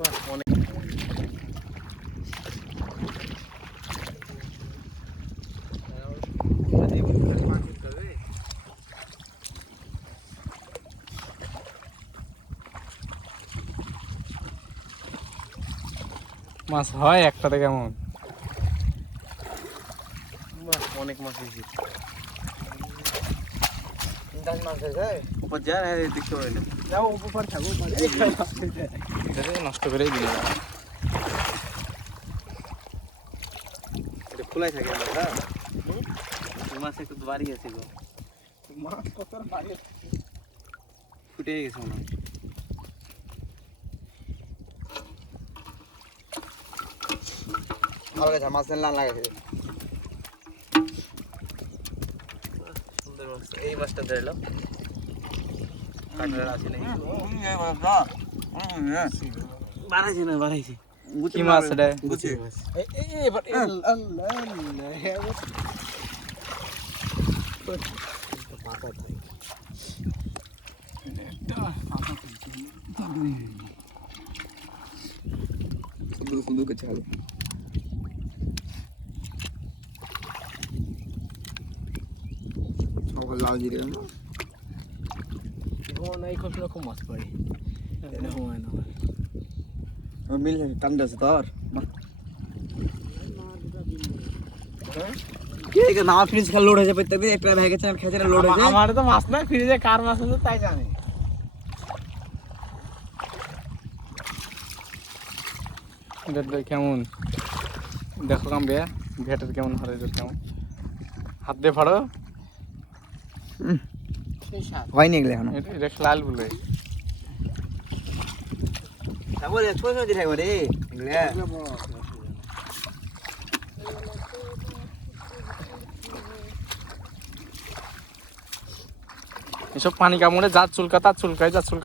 অনেক মাছ হয় একটাতে কেমন? অনেক মাছ হয়েছে। উপর যা হ্যাঁ দেখতে পারি না নষ্ট করেই দিল। এটা খোলাই থাকে না হ্যাঁ? মাছ একটু বাড়ি আছে গো। মাছ কত বাড়ি ফুটে গেছে মনে হয়। ভালো গেছে মাছ লাল সুন্দর মাছ। এই মাছটা নাকি বাড়াইছে না বাড়াইছে কি মাছ এটা গুছি এবার সুন্দর সুন্দর করছে ভালো সকাল লাল জিরে না এই খসলে খুব মাছ পড়ে এরকম হয় না মিল টান্ডা আছে তোর কে কে না ফ্রিজ খাল লোড হয়েছে প্রত্যেক দিন একটা ভেগে গেছে খেতে লোড হয়েছে। আমার তো মাছ না ফ্রিজে কার মাছ আছে তাই জানি। কেমন। দেখো কাম বে ভেটের কেমন হারে কেমন। হাত দিয়ে ফাড়ো। হয়নি এগুলো এখনও। এটা লাল বলে। তারপরে ছোট ছোট থাকবে রে এগুলো। এসব পানি কামড়ে যা চুলকা তার চুলকায় যা চুলকা